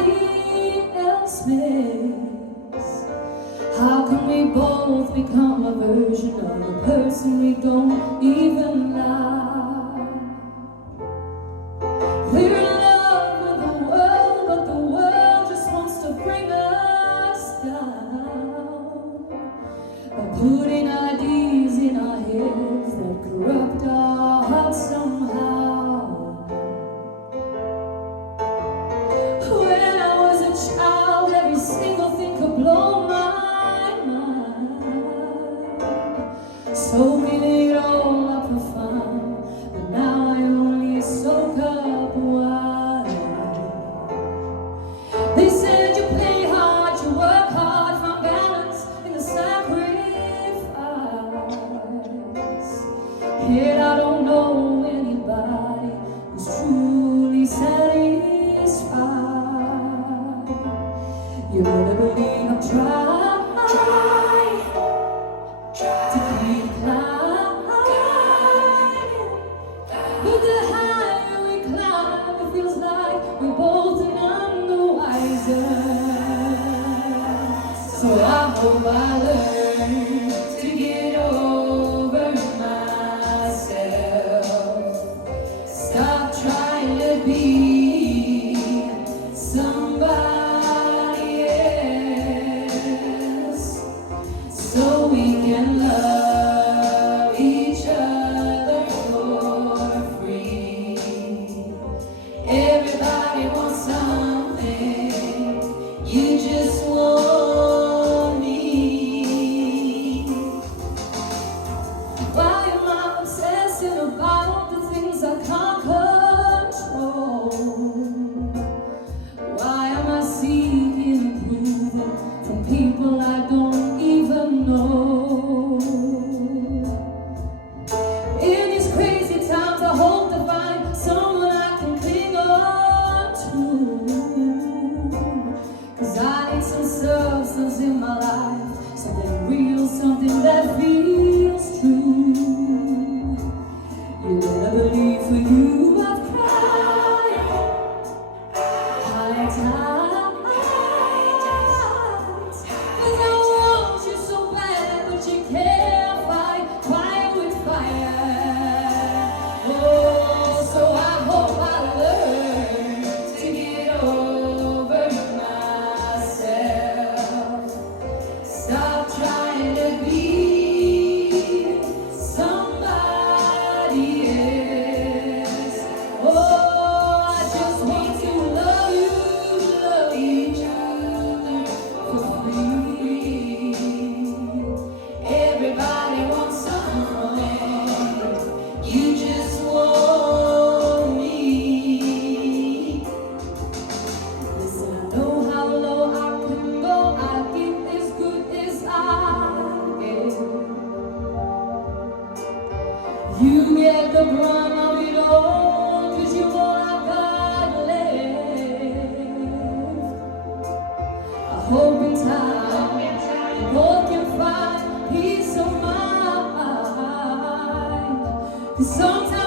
nobody else makes. How can we both become a version of a person we don't even like? We're in love with the world, but the world just wants to bring us down by putting ideas in our heads that corrupt our hearts somehow. When I was a child, every single thing could blow my mind, soaking it all up for fun, but now I only soak up wine. They said you play hard, you work hard, find balance in the sacrifice. Yet I don't know anybody who's truly satisfied. You better believe I'm trying to keep climbing. But the higher we climb, it feels like we're both none the wiser. So I hope I learn to get over myself. Stop trying to be somebody else, so we can love each other for free. Everybody wants something, you just want me. Why am I obsessing about the things I can't control? Why am I seeking approval from people I don't even know? In these crazy times, I hope to find someone I can cling on to, 'cause I need some substance in my life, something real, something that feels true. You better believe for you I've cried high times, 'cause I want you so bad, but you can't fight fire with fire. Oh, so I hope I learn to get over myself. Stop trying to be somebody else. Oh, I just want to love you, love each other for free. Everybody wants something, you just want me. Listen, I know how low I can go, I give as good as I get. You get the brunt of it all, 'cause you're all I've got left. I hope in time we both can find peace of mind, 'cause sometimes